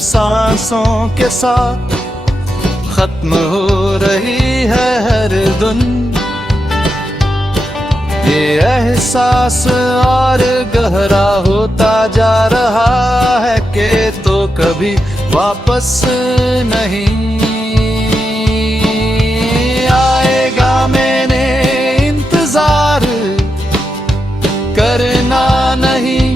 सांसों के साथ खत्म हो रही है हर धुन। ये एहसास और गहरा होता जा रहा है कि तो कभी वापस नहीं आएगा। मैंने इंतजार करना नहीं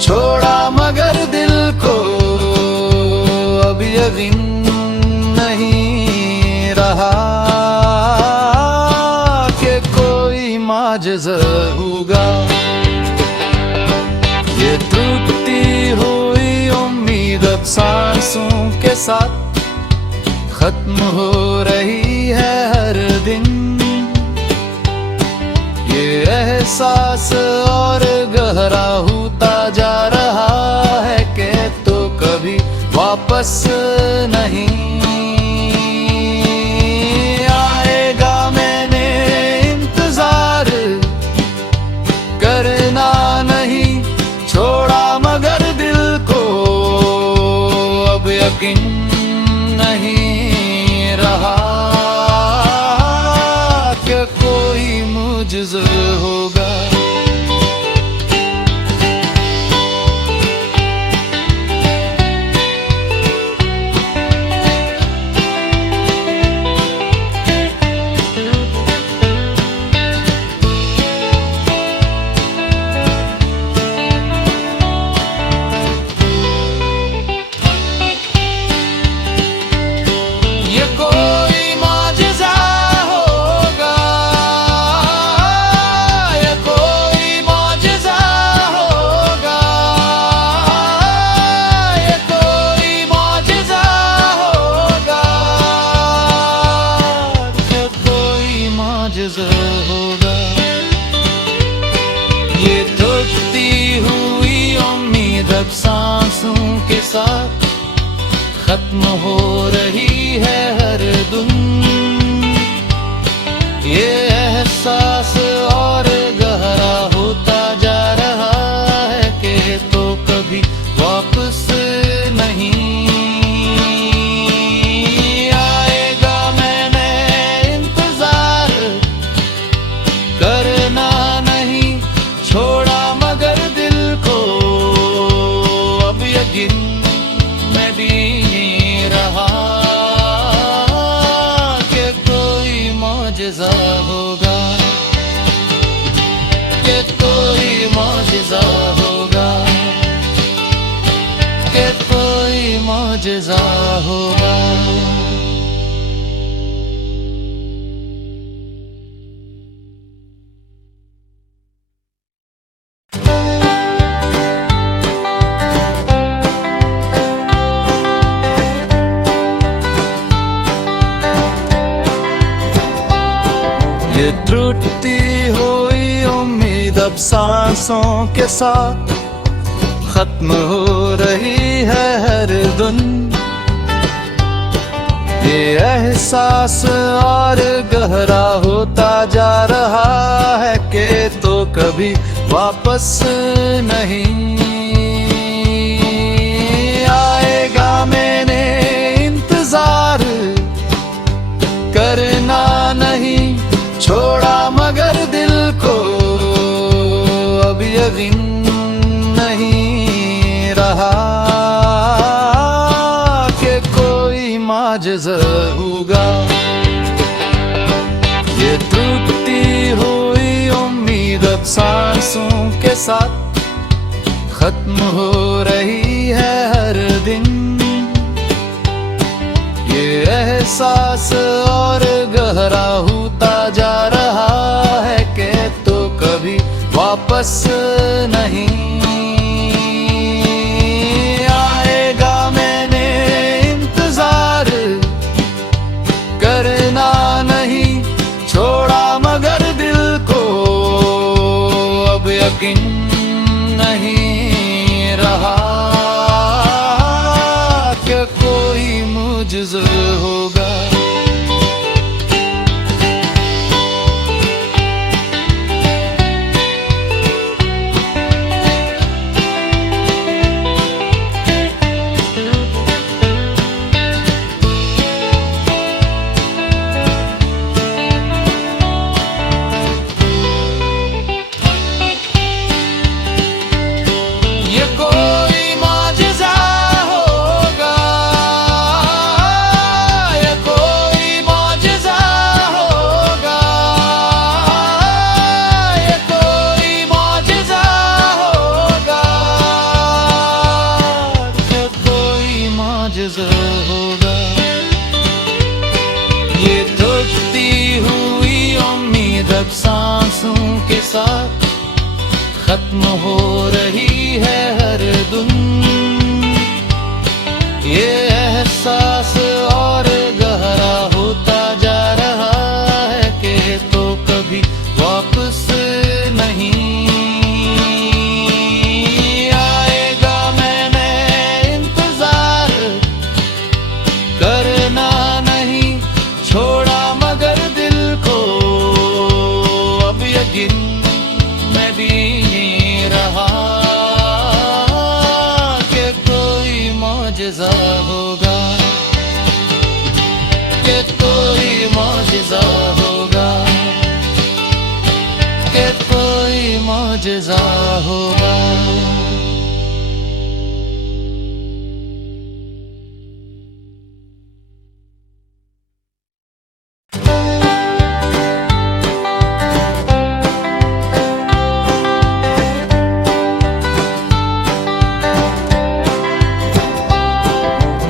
छोड़ा, मगर दिल को अब यकीन नहीं रहा कि कोई माजज़ा होगा। ये टूटती हुई उम्मीद अब सांसों के साथ खत्म हो रही है हर दिन। ये एहसास और गहरा होता जा रहा है कि तो कभी वापस नहीं आएगा। मैंने इंतजार करना नहीं छोड़ा, मगर दिल को अब यकीन नहीं रहा कि कोई मुझसे होगा। ये कोई माजज़ा होगा, ये कोई माजज़ा होगा, ये कोई माजज़ा होगा, ये कोई माजज़ा होगा। ये टूटती हुई उम्मीद अब सांसों के साथ खत्म हो रही है हर दिन। ये एहसास और गहरा होता जा रहा है कि तो कभी वापस नहीं आएगा। मैंने इंतजार करना नहीं छोड़ा, मगर दिल को अब यकीन नहीं रहा कि कोई मौजज़ा होगा, कि कोई मौजज़ा होगा, कि कोई मौजज़ा होगा। ये टूटती हुई उम्मीद अब सांसों के साथ खत्म हो रही है हर दिन। ये एहसास और गहरा होता जा रहा है कि तो कभी वापस नहीं आएगा। मैंने इंतजार करना नहीं छोड़ा, मगर दिल को अब यकीन नहीं रहा कि कोई माजज़ा होगा। ये टूटती हुई उम्मीद अब सांसों के साथ खत्म हो रही है हर दिन। ये एहसास और गहरा होता जा रहा है कि तो कभी वापस नहीं आएगा। मैंने इंतजार करना नहीं छोड़ा, मगर दिल को अब यकीन नहीं रहा कि कोई मुझसे होगा। होगा। ये टूटती हुई उम्मीद अब सांसों के साथ खत्म हो रही है हर दिन। ये एहसास और गहरा होता जा रहा है कि तो कभी वापस नहीं आएगा। मैंने इंतजार करना नहीं छोड़ा मगर दिल को अब यकीन में भी नहीं रहा कि कोई मौजज़ा होगा, कि कोई मौजज़ा होगा, कि कोई मौजज़ा होगा।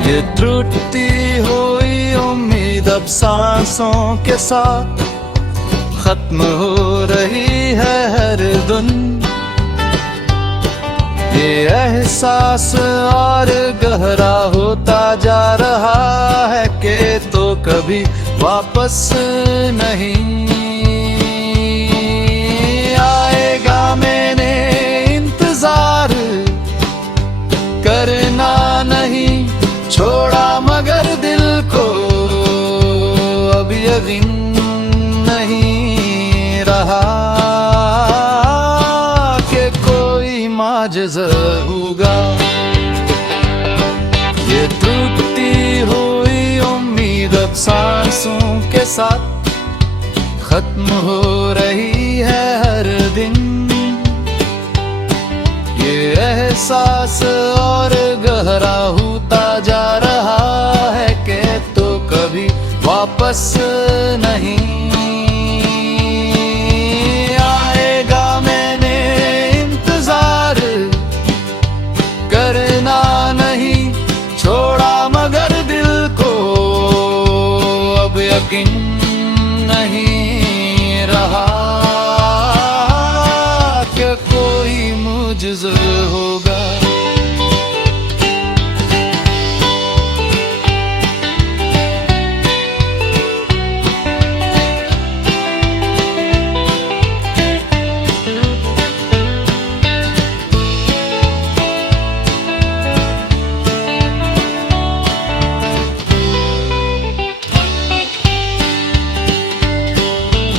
ये टूटती हुई उम्मीद अब सांसों के साथ खत्म हो रही है हर दिन। ये एहसास और गहरा होता जा रहा है कि तो कभी वापस नहीं आएगा। मैंने इंतजार करना नहीं छोड़ा मगर दिल को अब यकीन नहीं रहा कि कोई मौजज़ा होगा। ये टूटती हुई उम्मीद अब सांसों के साथ खत्म हो रही है हर दिन। ये एहसास और गहरा होता जा रहा है कि तो कभी वापस नहीं आएगा। मैंने इंतजार करना नहीं छोड़ा मगर दिल को अब यकीन नहीं रहा कि कोई मुझसे होगा।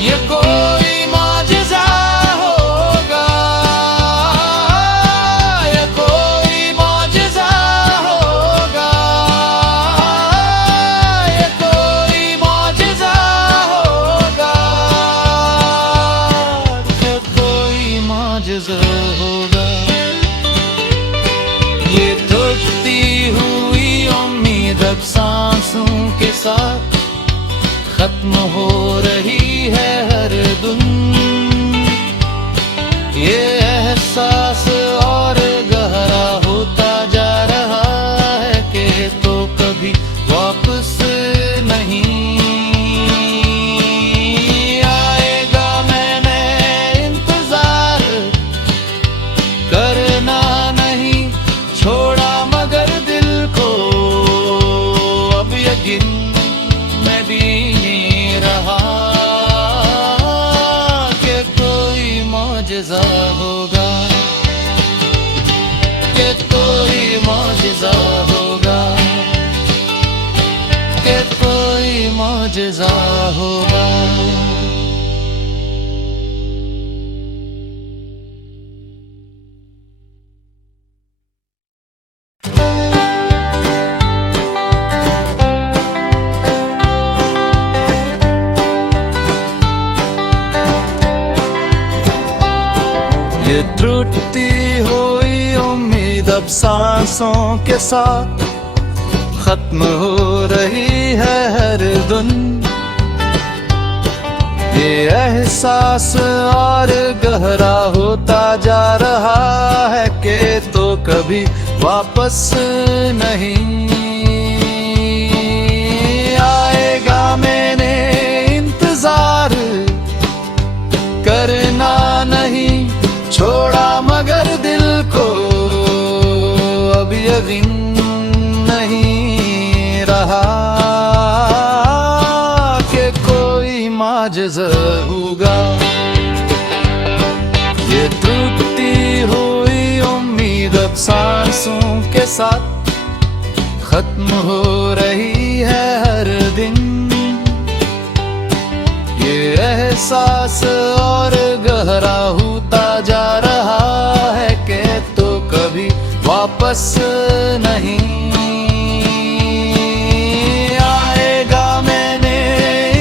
ये कोई मौजज़ा होगा, ये कोई मौजज़ा होगा, ये कोई मौजज़ा होगा, ये कोई मौजज़ा होगा। ये टूटती हुई उम्मीद अब सांसों के साथ खत्म हो रही है हर दिन। ये एहसास और गहरा होता जा रहा है कि तो कभी वापस नहीं आएगा। मैंने इंतजार करना नहीं छोड़ा मगर दिल को अब यकीन में भी नहीं रहा कि कोई मौजज़ा होगा, कि कोई मौजज़ा होगा, कि कोई मौजज़ा होगा। ये टूटती हुई उम्मीद अब सांसों के साथ खत्म हो रही है हर दिन। ये एहसास और गहरा होता जा रहा है कि तो कभी वापस नहीं माजज़ा होगा। ये टूटती हुई उम्मीद अब सांसों के साथ खत्म हो रही है हर दिन। ये एहसास और गहरा होता जा रहा है कि तो कभी वापस नहीं आएगा। मैंने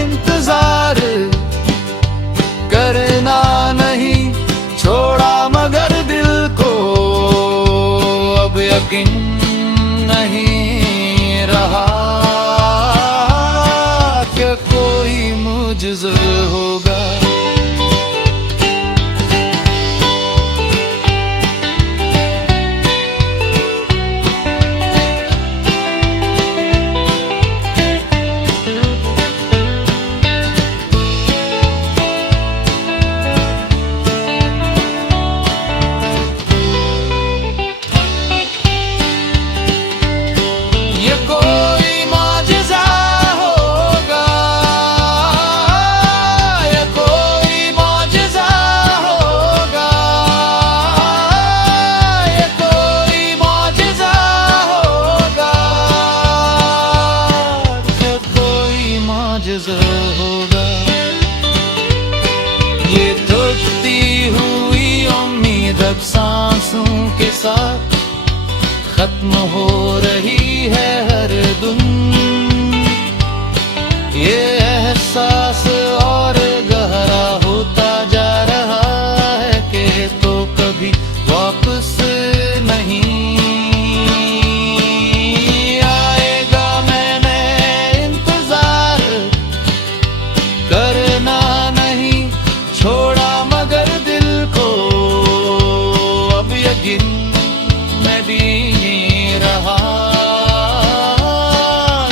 इंतजार करना नहीं छोड़ा, मगर दिल को अब यकीन नहीं रहा कि कोई मुझसे होगा। ये कोई माजज़ा होगा, ये कोई माजज़ा होगा, ये कोई माजज़ा होगा, ये कोई माजज़ा होगा। ये टूटती हुई उम्मीद अब सांसों के साथ खत्म हो रही है हर दिन। ये एहसास और गहरा होता जा रहा है कि तो कभी वापस नहीं आएगा। मैंने इंतजार करना नहीं छोड़ा, मगर दिल को अब यकीन नहीं रहा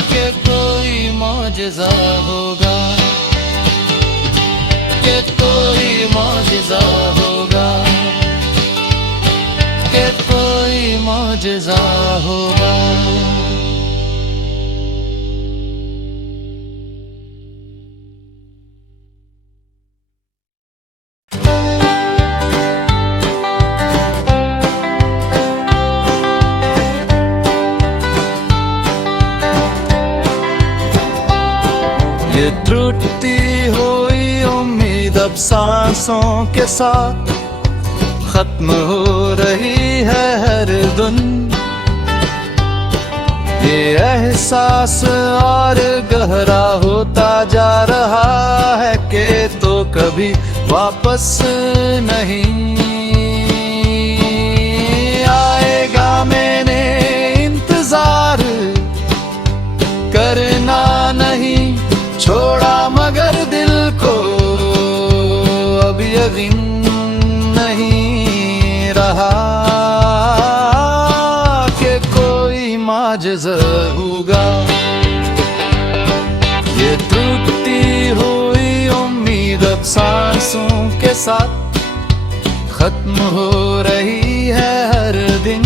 कि कोई माजज़ा होगा, कि कोई माजज़ा होगा, कि कोई माजज़ा होगा। ये टूटती हुई उम्मीद अब सांसों के साथ खत्म हो रही है हर दिन। ये एहसास और गहरा होता जा रहा है कि तो कभी वापस नहीं आएगा। मैंने इंतजार करना नहीं छोड़ा, मगर दिल को अब यकीन नहीं रहा कि कोई माजज़ा होगा। ये टूटती हुई उम्मीद अब सांसों के साथ खत्म हो रही है हर दिन।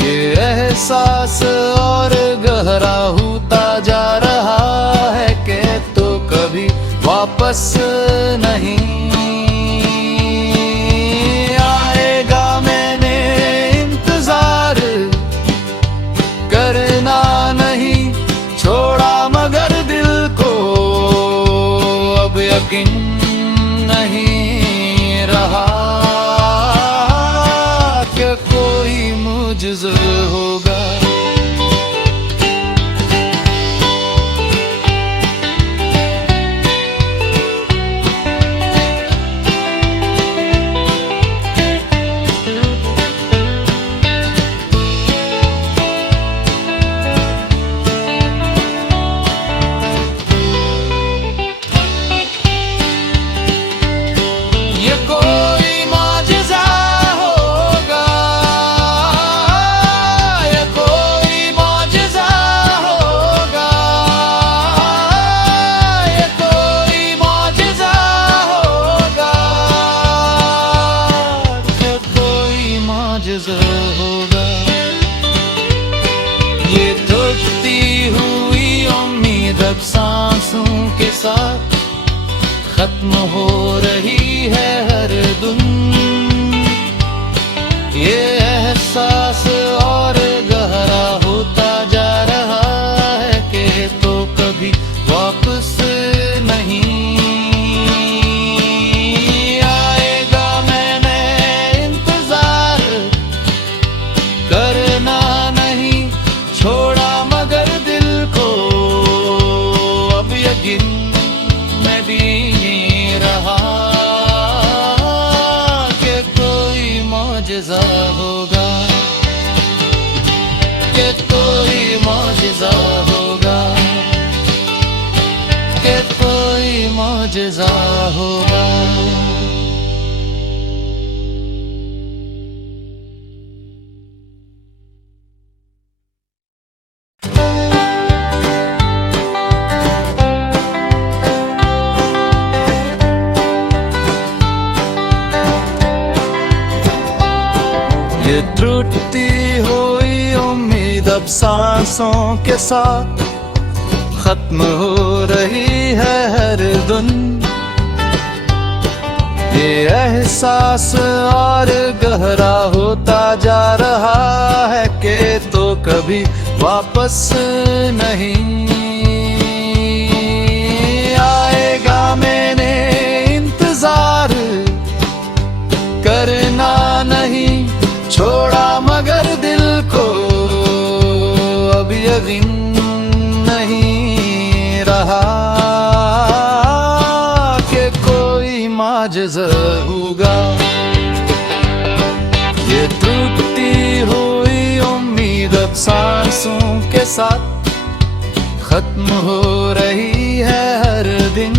ये एहसास और गहरा होता जा रहा है कि तो कभी वापस नहीं आएगा। मैंने इंतजार करना नहीं छोड़ा, मगर दिल को अब यकीन नहीं रहा कि कोई मुझसे होगा। ये कोई माजज़ा होगा, ये साथ खत्म हो रही है हर धुन। ये एहसास और गहरा होता जा रहा है कि तो कभी वापस नहीं आएगा। मैंने इंतजार करना नहीं छोड़ा, मगर दिल को अब यकीन में भी नहीं रहा कि कोई मौजज़ा होगा, कि कोई मौजज़ा होगा, कि कोई मौजज़ा होगा। ये टूटती हुई उम्मीद अब सांसों के साथ खत्म हो रही है हर धुन। ये एहसास और गहरा होता जा रहा है कि तो कभी वापस नहीं आएगा। मैंने इंतजार करना नहीं छोड़ा, मगर दिल को अब यकीन नहीं रहा कि कोई मौजज़ा होगा। ये टूटती हुई उम्मीद अब सांसों के साथ खत्म हो रही है हर दिन।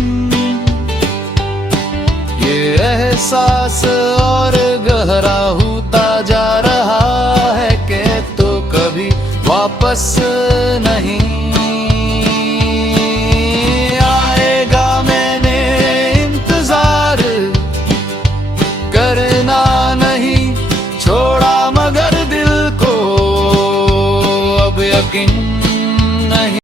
ये एहसास और गहरा होता जा रहा है कि तो कभी वापस नहीं आएगा। मैंने इंतजार करना नहीं छोड़ा, मगर दिल को अब यकीन